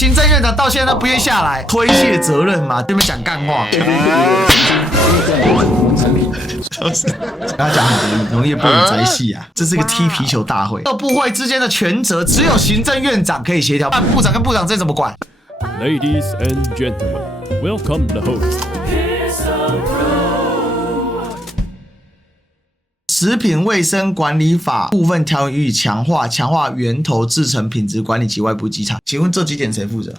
行政院長到現在都不願意下來推卸責任嘛？對面講幹話。產品，跟他講很容易，農業部很宅系啊，這是個踢皮球大會。各部會之間的權責只有行政院長可以協調，但部長跟部長这怎麼管 ？Ladies and gentlemen, welcome the host. 食品衛生管理法部分條文予以強化源頭製程品質管理及外部稽查。請問這幾點誰負責？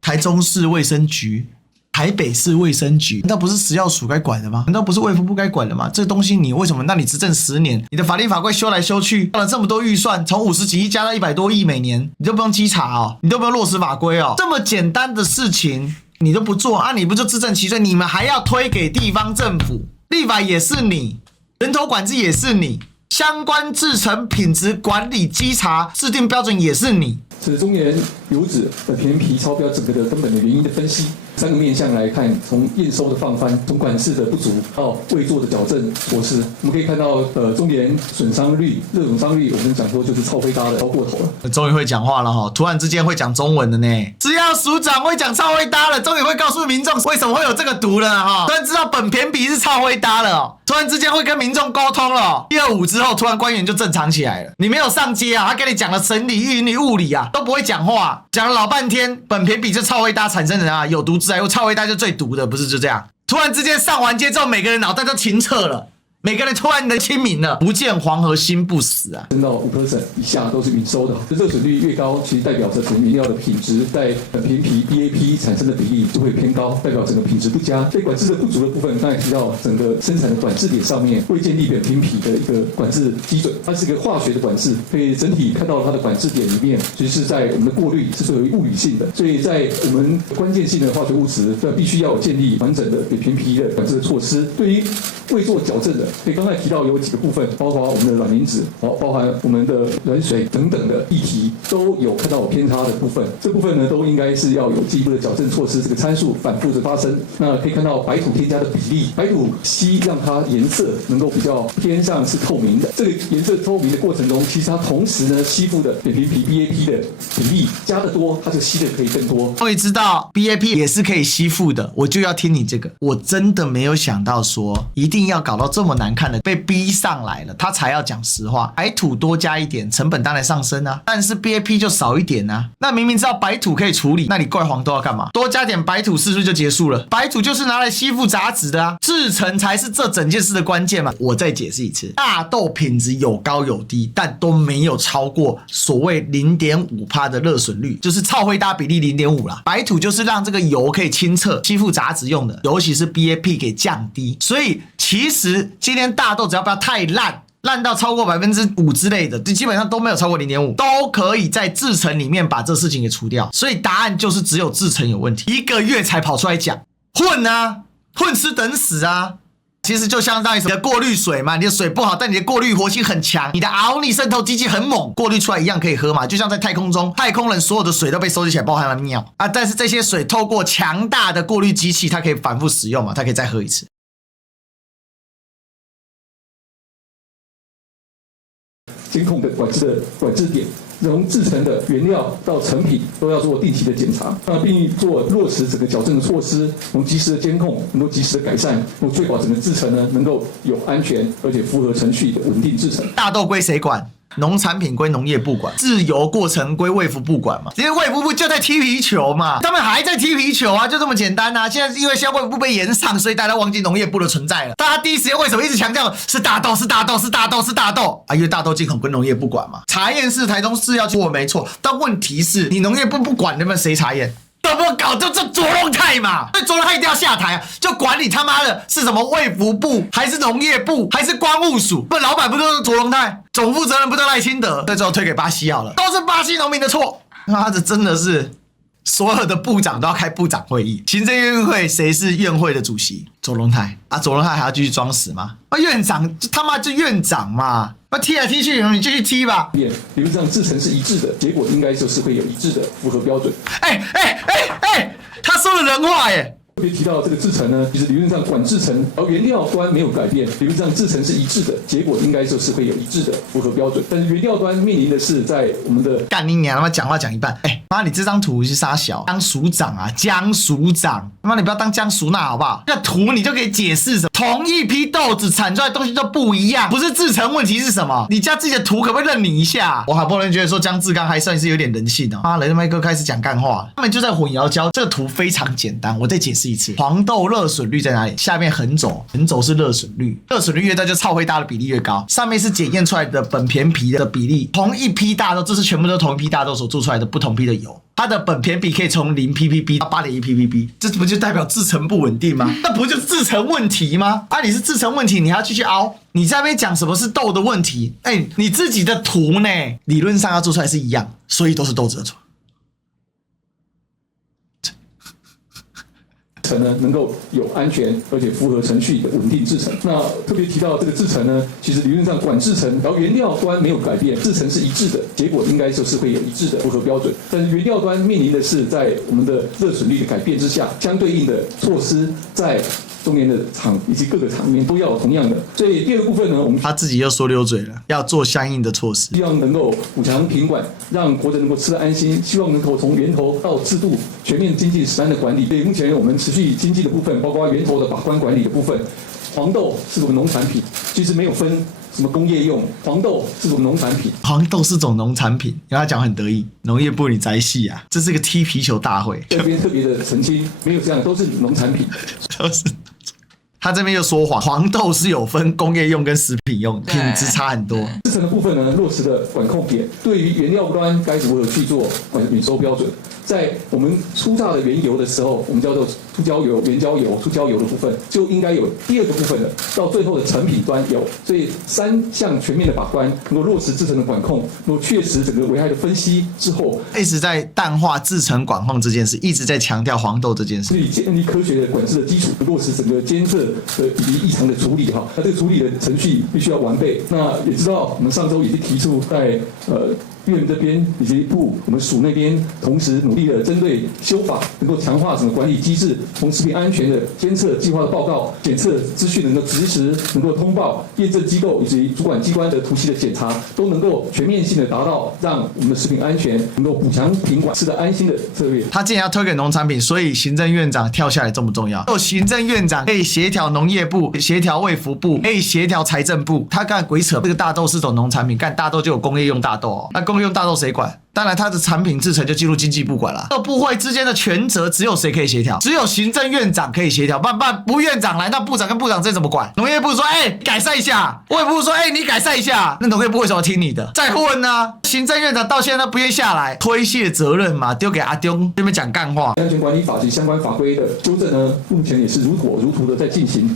台中市衛生局、台北市衛生局，難道不是食藥署該管的嗎？難道不是衛福部該管的嗎？這個東西你為什麼？那你執政10年，你的法律法規修來修去，花了這麼多預算，從50幾億加到100多億每年，你都不用稽查哦，你都不用落實法規哦，這麼簡單的事情你都不做啊？你不就自證其罪？你們還要推給地方政府，立法也是你。人頭管制也是你，相關製程品質管理稽查制定標準也是你。此中原油脂的便皮超標整個的根本的原因的分析，3個面向來看，從驗收的放寬，從管制的不足到未做的矯正措施，我們可以看到，中原損傷率、熱損傷率，我們講說就是超飛搭的，超過頭了。終於會講話了哈，突然之間會講中文的呢。只要署長會講超飛搭了，終於會告訴民眾為什麼會有這個毒了哈。突然知道本便比是超飛搭了哦，突然之間會跟民眾溝通了。125之後，突然官員就正常起來了。你沒有上街啊，他跟你講了生理、運理、物理啊，都不會講話，講了老半天，本便比就超飛搭產生的啊，有毒致癌物，超飛搭就最毒的，不是就這樣？突然之間上完街之後，每個人腦袋都清澈了。每個人突然的清明了，不見黃河心不死啊！升到5% 以下都是允收的，這熱損率越高，其實代表着整個原料的品質在便皮 BAP 產生的比例就會偏高，代表整個品質不佳。在管制的不足的部分，剛才提到整個生產的管制點上面未建立本便皮的一個管制基準，它是一個化學的管制，所以整體看到它的管制點裡面，其實是在我們的過濾是屬於物理性的，所以在我們關鍵性的化學物質，必須要有建立完整的本便皮的管制的措施。對於未做矯正的，所以剛才提到有幾個部分，包括我們的卵磷脂，包含我們的卵水等等的議題，都有看到有偏差的部分。這部分呢，都應該是要有進一步的矯正措施。這個參數反覆的發生，那可以看到白土添加的比例，白土烯讓它顏色能夠比較偏向是透明的。這個顏色透明的過程中，其實它同時呢吸附的便皮 BAP 的比例加得多，它就吸的可以更多。終於知道 BAP 也是可以吸附的，我就要聽你這個。我真的沒有想到說一定要搞到這麼難看的，被逼上來了，他才要講實話。白土多加一點，成本當然上升啊，但是 BAP 就少一點啊。那明明知道白土可以處理，那你怪黃豆要幹嘛？多加點白土是不是就結束了？白土就是拿來吸附雜質的啊，製程才是這整件事的關鍵嘛。我再解釋一次，大豆品質有高有低，但都沒有超過所謂 0.5% 的熱損率，就是超灰搭比例 0.5 啦。白土就是讓這個油可以清澈，吸附雜質用的，尤其是 BAP 給降低。所以其實今天大豆只要不要太爛到超過5%之類的，基本上都沒有超過 0.5， 都可以在製程裡面把這事情給除掉。所以答案就是只有製程有問題，1個月才跑出來講，混啊，混吃等死啊。其實就相當於你的過濾水嘛，你的水不好，但你的過濾活性很強，你的RO滲透机器很猛，過濾出來一樣可以喝嘛。就像在太空中，太空人所有的水都被收集起來，包含了尿啊。但是這些水透過強大的過濾機器，它可以反覆使用嘛，它可以再喝一次。監控的管制點，從製程的原料到成品都要做定期的檢查，並做落實整個矯正的措施，從及時的監控，能夠及時的改善，確保整個製程呢能夠有安全而且符合程序的穩定製程。大豆歸誰管？農產品歸農業部管，製油過程歸衛福部管嘛。因為衛福部就在踢皮球嘛，他們還在踢皮球啊，就這麼簡單啊。現在因為衛福部被延上，所以大家忘記農業部的存在了。大家第一時間為什麼一直強調是大豆是大豆是大豆是大豆啊？因為大豆进口歸農業部管嘛。查驗是台中市要做沒錯，但問題是你農業部不管，那麼誰查驗？怎麼搞？就這卓榮泰嘛，所以卓榮泰一定要下台啊！就管你他媽的是什麼衛福部，還是農業部，還是關務署？不，老闆不都是卓榮泰，總負責人不都賴清德？最後推給巴西好了，都是巴西農民的錯。媽的，真的是所有的部長都要開部長會議。行政院會誰是院會的主席？卓榮泰啊，卓榮泰還要繼續裝死嗎？那院長他媽就院長嘛。那踢來踢去，你繼續踢吧。理論上製程是一致的，結果應該就是會有一致的符合標準。他說了人話耶，特別提到這個製程呢，其實理論上管製程，而原料端沒有改變，理論上製程是一致的，結果應該就是會有一致的符合標準。但是原料端面臨的是在我們的幹你娘他媽講話講一半，媽你這張圖是殺小江署長啊，江署長，他媽你不要當江淑娜好不好？那個圖你就可以解釋什麼？同一批豆子產出來的東西都不一樣，不是製程問題是什麼？你家自己的圖可不可以認領一下？我好不容易覺得說江志剛還算是有點人性哦。媽雷麥哥開始講幹話，他們就在混淆焦。這個圖非常簡單，我再解釋一次，黃豆熱損率在哪裡？下面橫軸是熱損率，熱損率越大就超灰搭的比例越高。上面是檢驗出來的本片皮的比例，同一批大豆，這是全部都是同一批大豆所做出來的不同批的油。它的本片比可以從0 ppb 到8.1 ppb， 這不就代表製程不穩定嗎？那不就是製程問題嗎？啊，你是製程問題，你還要繼續凹？你在那邊講什麼是豆的問題？你自己的圖呢？理論上要做出來是一樣，所以都是豆子的錯。呢能夠有安全而且符合程序的穩定製程。那特別提到這個製程呢，其實理論上管製程，然後原料端沒有改變，製程是一致的，結果應該就是會有一致的符合標準。但是原料端面臨的是在我們的熱損率的改變之下，相對應的措施在中研的廠以及各個廠里面都要有同樣的。所以第二個部分呢，我們他自己又說溜嘴了，要做相應的措施，希望能夠補強品管，讓國人能夠吃得安心，希望能夠從源頭到制度全面精進食安的管理。所以目前我們持續精進的部分，包括源头的把關管理的部分。黃豆是我們農產品，其實沒有分什麼工業用，黃豆是我們農產品。黃豆是種農產品，因為他講很得意，農業部你宅系啊，這是個踢皮球大會。這邊特別的澄清，沒有這樣，都是農產品，都是。他這邊又說謊，黃豆是有分工業用跟食品用，品質差很多。製程的部分呢，落實的管控點，對於原料端該如何去做允收標準。在我們初榨的原油的時候，我們叫做粗焦油、原焦油、粗焦油的部分，就應該有第二個部分的，到最後的成品端有。所以3項全面的把關，能夠落實製程的管控，能夠確實整個危害的分析之後，一直在淡化製程管控這件事，一直在強調黃豆這件事。所以建立科學的管制的基礎，落實整個監測的以及異常的處理哈。那這個處理的程序必須要完備。那也知道我們上周已經提出在院這邊以及部我們署那邊同時努力的針對修法，能夠強化整個管理機制，從食品安全的監測計劃的報告、檢測資訊能夠及時能夠通報，驗證機構以及主管機關的突襲的檢查，都能夠全面性的達到讓我們的食品安全能夠補強品管吃得安心的策略。他既然要推給農產品，所以行政院長跳下來這麼重要。有行政院長可以協調農業部、協調衛福部、可以協調財政部。他幹鬼扯，這個大豆是種農產品，幹大豆就有工業用大豆哦。那工業用大豆誰管？當然，它的產品製程就進入經濟部管了。各部會之間的權責，只有誰可以協調？只有行政院長可以協調。不院長來，那部長跟部長之間怎麼管？農業部說：“改善一下。”衛福部說：“你改善一下。”那農業部為什麼聽你的？再混呢？行政院長到現在都不願意下來，推卸責任嘛，丟給阿丟這邊講幹話。安全管理法及相關法規的修正呢，目前也是如火如荼的在進行。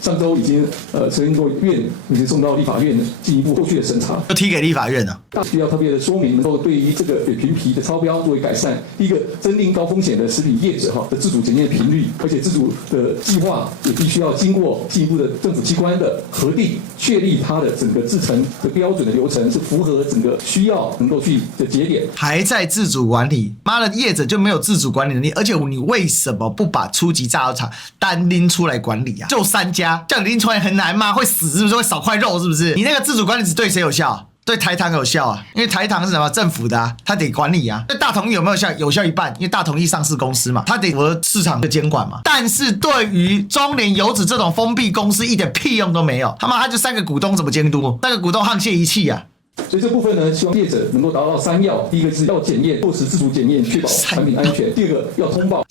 上周已經經過院已經送到立法院進一步後續的審查，就提給立法院了。需要特別的說明，能夠對於這個評皮的超標作為改善。第一個，增訂高風險的食品業者的自主檢驗頻率，而且自主的計劃也必須要經過進一步的政府機關的核定，確立它的整個製程的標準的流程是符合整個需要能夠去的節點。還在自主管理，媽的業者就沒有自主管理能力，而且你為什麼不把初級炸藥廠單拎出來管理啊？就3家，叫你拎出來很難嗎？會死是不是？會少塊肉是不是？你那個自主管理只對誰有效？對台糖有效啊，因為台糖是什麼？政府的啊，他得管理啊。對大同有沒有效？有效一半，因為大同上市公司嘛，他得符合市場的監管嘛。但是對於中聯油脂這種封閉公司，一點屁用都沒有。他就3個股東怎麼監督？3個股東沆瀣一氣啊。所以這部分呢，希望業者能夠達到3要：第一個是要檢驗，落實自主檢驗，確保產品安全；第二個要通報，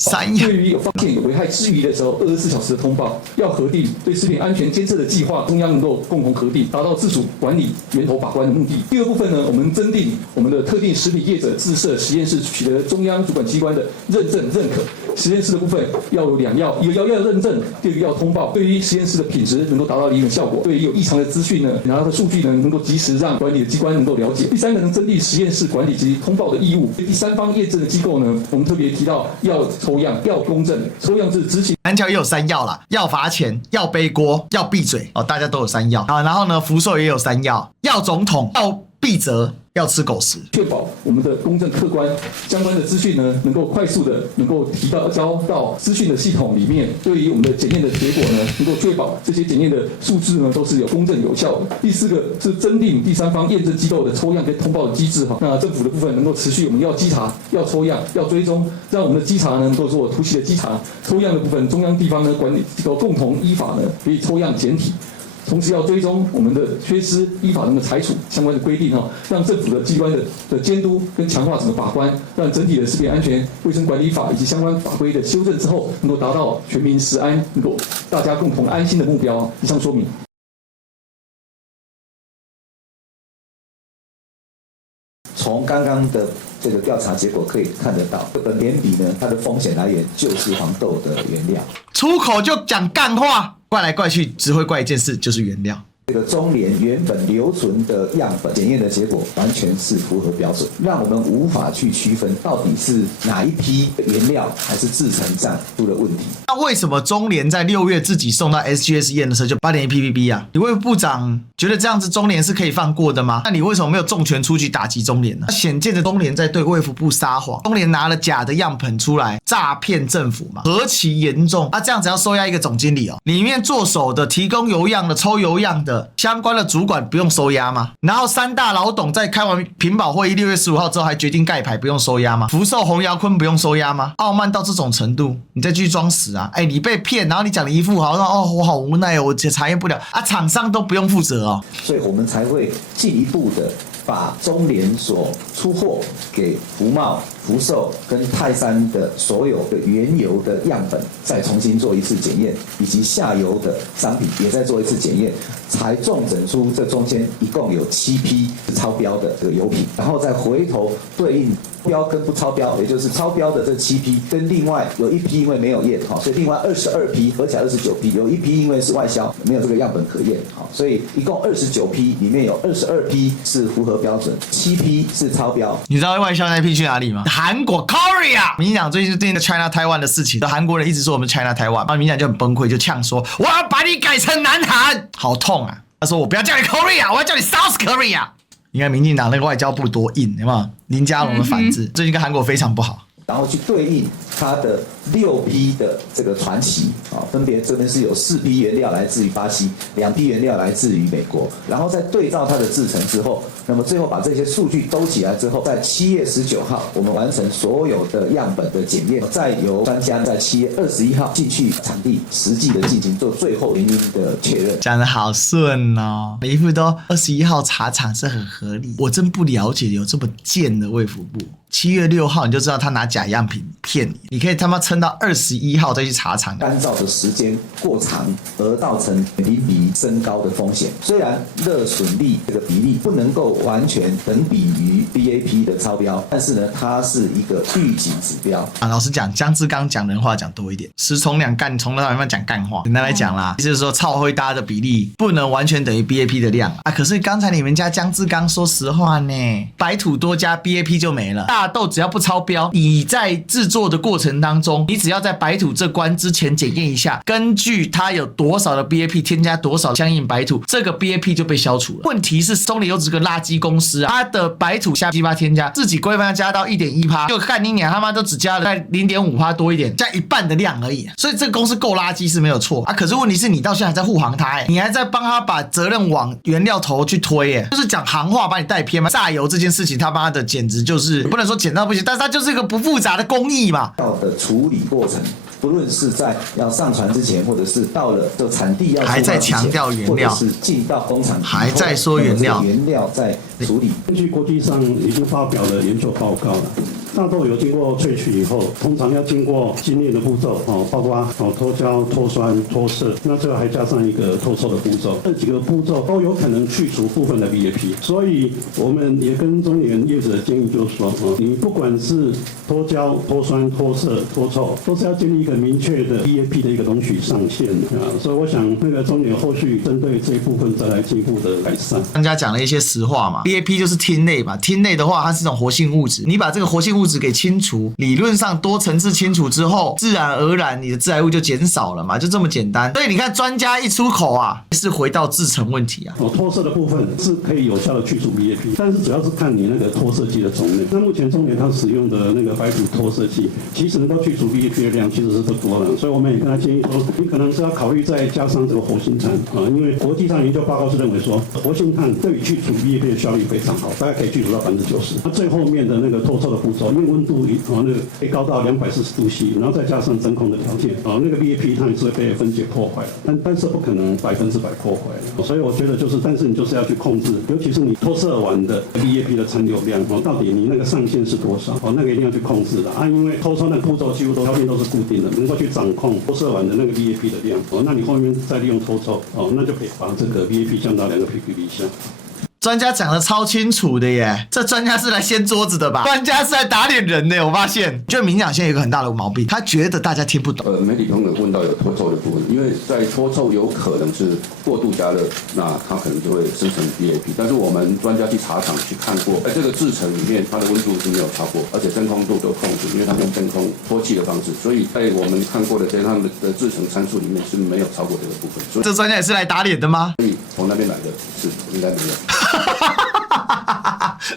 對於有發現有危害之虞的時候，24小時的通報；要核定，對食品安全監測的計劃，中央能夠共同核定，達到自主管理、源頭把關的目的。第二部分呢，我們增訂我們的特定食品業者自設實驗室，取得中央主管機關的認證認可。實驗室的部分要有2要，一個要認證，第二個要通報。對於實驗室的品質能夠達到一定的效果，對於有異常的資訊呢，拿到的數據呢，能夠及時讓管理的機關能夠了解。第3個能增訂實驗室管理及通報的義務。第3方驗證的機構呢，我們特別提到要抽樣、要公正。抽樣是執行。南橋也有3要啦，要罰錢、要背鍋、要閉嘴哦，大家都有3要啊。然後呢，福壽也有3要，要總統、要必責要吃狗食，確保我們的公正客觀，相關的資訊呢能夠快速的能夠交到資訊的系統裡面，對於我們的檢驗的結果呢，能夠確保這些檢驗的數字呢都是有公正有效的。第4個是增訂第3方驗證機構的抽樣跟通報的機制哈，那政府的部分能夠持續我們要稽查、要抽樣、要追蹤，讓我們的稽查呢能夠做突襲的稽查，抽樣的部分中央地方呢管理機構共同依法呢可以抽樣檢體。同時要追蹤我們的缺失，依法能夠裁處相關的規定哈，讓政府的機關的監督跟強化整個把關，讓整體的食品安全衛生管理法以及相關法規的修正之後，能夠達到全民食安，能夠大家共同安心的目標。以上說明。從剛剛的這個調查結果可以看得到，本田比呢，它的風險來源就是黃豆的原料。出口就講幹話，怪來怪去只會怪一件事，就是原料。這個中聯原本留存的樣本檢驗的結果完全是符合標準，讓我們無法去區分到底是哪一批原料還是製程上出了問題。那為什麼中聯在6月自己送到 SGS 驗的時候就8.1 ppb 啊？你衛福部長覺得這樣子中聯是可以放過的嗎？那你為什麼沒有重拳出擊打擊中聯呢？顯見的中聯在對衛福部撒謊，中聯拿了假的樣本出來詐騙政府嘛，何其嚴重啊！這樣子要收押一個總經理哦，裡面做手的、提供油樣的、抽油樣的相關的主管不用收押嗎？然後3大老董在開完品保會議6月15號之後還決定蓋牌不用收押嗎？福壽、洪堯坤不用收押嗎？傲慢到這種程度，你再繼續裝死啊！哎，你被騙，然後你講的一副好像哦，我好無奈哦，我查驗不了啊，廠商都不用負責哦，所以我們才會進一步的把中聯所出貨給福茂、福壽跟泰山的所有的原油的樣本再重新做一次檢驗，以及下游的商品也再做一次檢驗，才重整出這中間一共有7批超標的這個油品，然後再回頭對應標跟不超標，也就是超標的這7批跟另外有1批因為沒有驗，所以另外22批合起來29批，有1批因為是外銷沒有這個樣本可驗，所以一共29批裡面有22批是符合標準，7批是超標。你知道外銷那批去哪裡吗？韓國 Korea。民進黨最近的 China Taiwan 的事情，韓國人一直說我們 China Taiwan，然後民進黨就很崩潰，就嗆說我要把你改成南韓，好痛啊！他說我不要叫你 Korea， 我要叫你 South Korea。你看民進黨那個外交部多硬，有沒有？林佳龍的反制，最近跟韓國非常不好。然後去對應它的6批的這個傳奇啊，分別這邊是有4批原料來自於巴西，2批原料來自於美國，然後再對照它的製程之後，那麼最後把這些數據兜起來之後，在7月19號我們完成所有的樣本的檢驗，再由專家在7月21號進去場地實際的進行做最後原因的確認。講得好順哦，每一副都21號查場是很合理。我真不了解有這麼賤的衛福部。7月6號你就知道他拿假樣品騙你，你可以他媽撐到21號再去查場。乾燥的時間過長而造成淋鼻升高的風險。雖然熱損率這個比例不能夠完全等比於 BAP 的超標，但是呢，它是一個預警指標。啊，老實講，江志剛講人話講多一點，時從兩幹，從來慢慢講幹話。簡單來講啦，就是說超會搭的比例不能完全等於 BAP 的量啊。可是剛才你們家江志剛說實話呢，白土多加 BAP 就沒了。大豆只要不超標，你在制作的過程當中，你只要在白土這關之前檢驗一下，根據它有多少的 BAP 添加多少相應白土，這個 BAP 就被消除了。問題是中聯又是個垃圾公司啊，它的白土瞎雞巴添加，自己規範要加到 1.1%， 就看你倆他媽都只加了在 0.5% 多一點，加一半的量而已。所以這個公司夠垃圾是沒有錯啊，可是問題是你到現在還在護航它，你還在幫他把責任往原料頭去推，就是講行話把你帶偏嘛。榨油這件事情他媽的簡直就是不能說簡單不行，但是它就是一個不複雜的工藝嘛。要的處理過程，不論是在要上船之前，或者是到了這產地要還在強調原料，或者是進到工廠還在說原料，原料在處理。根據國際上已經發表的研究報告了，大豆油經過萃取以後，通常要經過精煉的步驟，包括脫膠、脫酸、脫色，那最後還加上一個透抽的步驟。這幾個步驟都有可能去除部分的 BAP， 所以我們也跟中聯業者的建議就是說，你不管是脫膠、脫酸、脫色、脫臭，都是要建立一個明確的 BAP 的一個容許上限啊。所以我想那個中聯後續針對這一部分再來進一步的改善。人家講了一些實話嘛 ，BAP 就是烴類嘛，烴類的話它是一種活性物質，你把這個活性物物質給清除，理論上多層次清除之後，自然而然你的致癌物就減少了嘛，就這麼簡單。所以你看專家一出口啊，是回到製程問題啊。脫色的部分是可以有效的去除 BAP， 但是主要是看你那個脫色劑的種類。那目前中聯它使用的那個白土脫色劑，其實能夠去除 BAP 的量其實是不多的，所以我們也跟他建議說，你可能是要考慮再加上這個活性炭啊，因為國際上研究報告是認為說，活性炭對於去除 BAP 的效率非常好，大概可以去除到90%。那最後面的那個脫臭的步驟，因為溫度那個可以高到240度 C， 然後再加上真空的條件啊，那個 BAP 它也是会被分解破壞的，但是不可能100%破壞的，所以我覺得就是，但是你就是要去控制，尤其是你脫色完的 BAP 的殘留量哦，到底你那個上限是多少哦，那個一定要去控制的啊，因為脫臭的步驟幾乎條件都是固定的，能夠去掌控脫色完的那個 BAP 的量哦，那你後面再利用脫臭哦，那就可以把這個 BAP 降到2個 ppb 以下。專家講得超清楚的耶，這專家是來掀桌子的吧？專家是來打臉人的，我發現。就民進黨現在有一個很大的毛病，他覺得大家聽不懂。媒體朋友問到有脫臭的部分，因為在脫臭有可能是過度加熱，那它可能就會生成 BAP。但是我們專家去茶廠去看過，在這個製程裡面，它的溫度是沒有超過，而且真空度都控制，因為它用真空脫氣的方式，所以在我們看過的他們的製程參數裡面是沒有超過這個部分。所以這專家也是來打臉的嗎？所以從那邊來的是應該沒有。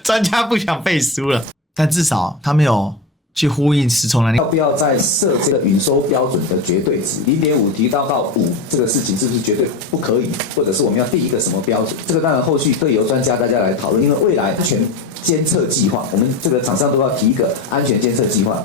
專家不想背書了，但至少他沒有去呼應食蟲能力。要不要再設這個允收標準的絕對值？0.5提到5這個事情是不是絕對不可以？或者是我們要定一個什麼標準？這個當然後續對由專家大家來討論，因為未來安全監測計劃，我們這個廠商都要提一個安全監測計劃。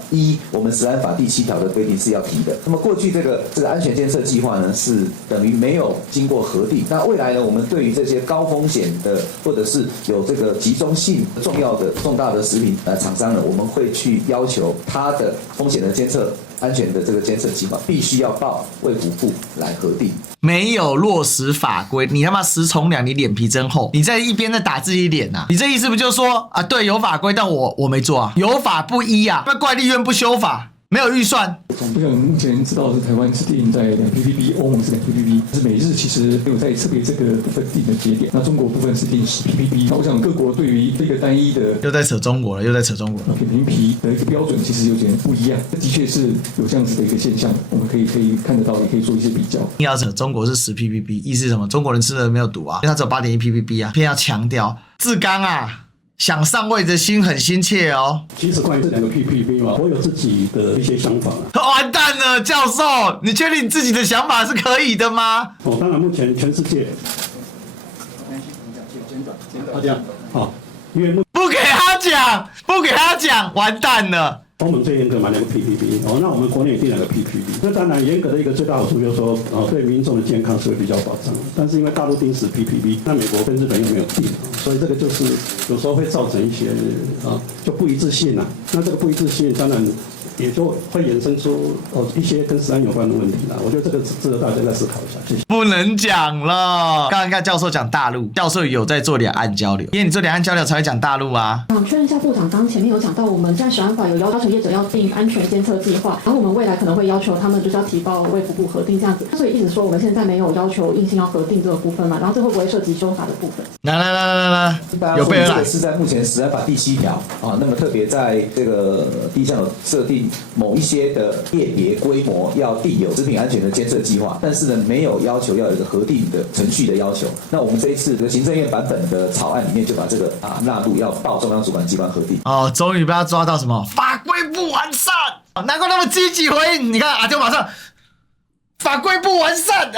我們食安法第7條的規定是要提的。那麼過去這個安全監測計劃呢，是等於沒有經過核定。那未來呢，我們對於這些高風險的或者是有這個集中性重要的重大的食品廠商呢，我們會去要求它的風險的監測、安全的這個監測計劃必須要報衛福部來核定。沒有落實法規，你他媽食蟲兩，你臉皮真厚！你在一邊在打自己臉啊！你這意思不就是說啊，對，有法規，但我沒做啊，有法不依啊，那怪立院不修法，沒有預算。我想目前知道的是台灣是定在2 ppb， 歐盟是2 ppb， 但是美日其實沒有在特別這個部分定的節點。那中國部分是定10 ppb。那我想各國對於這個單一的又在扯中國了，又在扯中國了。扁平皮的一個標準其實有點不一樣，的確是有這樣子的一個現象，我們可以看得到，也可以做一些比較。要扯中國是10 ppb， 意思是什麼？中國人吃的沒有毒啊，因為他只有8.1 ppb 啊，偏要強調志剛啊。想上位的心很心切哦。其實關於這2個 ppb 嘛，我有自己的一些想法。完蛋了，教授，你確定你自己的想法是可以的嗎？哦，當然，目前全世界，好講，好，因為不給他講，不給他講，完蛋了。歐盟最嚴格嘛2個 ppb， 那我們國內也定2個 ppb。那當然嚴格的一個最大好處就是說，對民眾的健康是會比較保障。但是因為大陸定10 ppb， 那美國跟日本又沒有定，所以這個就是有時候會造成一些就不一致性啊。那這個不一致性當然也就會衍生出一些跟食安有關的問題啦。我覺得這個值得大家再思考一下。謝謝。不能講了。剛剛看教授講大陸，教授有在做兩岸交流，因為你做兩岸交流才會講大陸啊。確認一下部長，剛前面有講到，我們在食安法有要求業者要定安全監測計劃，然後我們未來可能會要求他們就是要提報衛福部核定這樣子。所以意思說我們現在沒有要求硬性要核定這個部分嘛？然後這會不會涉及修法的部分？來，有備而來。這個是在目前食安法第7條啊，那麼特別在這個第1項有設定某一些的業別規模要訂有食品安全的監測計劃，但是呢沒有要求要有一個核定的程序的要求。那我們這一次的行政院版本的草案裡面就把這個納入要報中央主管機關核定。哦，終於被他抓到什麼法規不完善，難怪那麼積極回應。你看阿丟馬上法規不完善，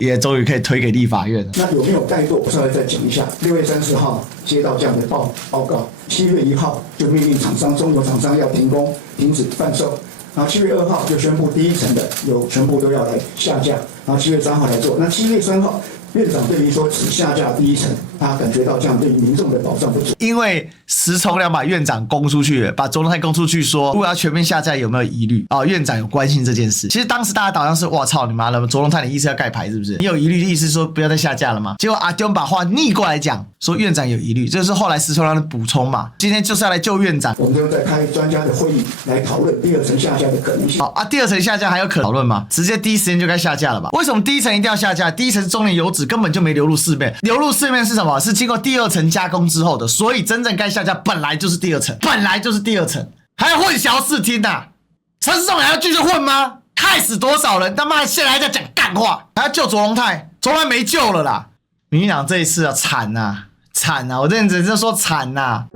也終於可以推給立法院了。那有沒有怠惰？我稍微再講一下。6月30號接到這樣的報告，7月1號就命令中游廠商要停工、停止販售。然後7月2號就宣布第一層的全部都要來下架，然後7月3號來做。那7月3號，院長對於說只下架第一層，他感覺到這樣對民眾的保障不足。因為食蟲兩把院長供出去了，把卓荣泰供出去說，如果要全面下架有沒有疑慮？哦，院長有關心這件事。其實當時大家導向是，哇操你媽了，卓榮泰你意思要蓋牌是不是？你有疑慮的意思說不要再下架了嗎？結果阿丟把話逆過來講，說院長有疑慮，這是後來食蟲兩的補充嘛。今天就是要來救院長。我們就在開專家的會議來討論第2層下架的可能性。好啊，第2層下架還有可討論嗎？直接第一時間就該下架了吧？為什麼第一層一定要下架？第一層是中年油脂根本就沒流入市面，流入市面是什麼？是經過第二層加工之後的，所以真正該下架本來就是第二層，本來就是第二層，還要混淆視聽吶！陳時中還要繼續混嗎？害死多少人？他媽現在還在講幹話，還要救卓榮泰，卓榮泰沒救了啦！民進黨這一次啊，慘啊，慘啊！我認真說慘啊！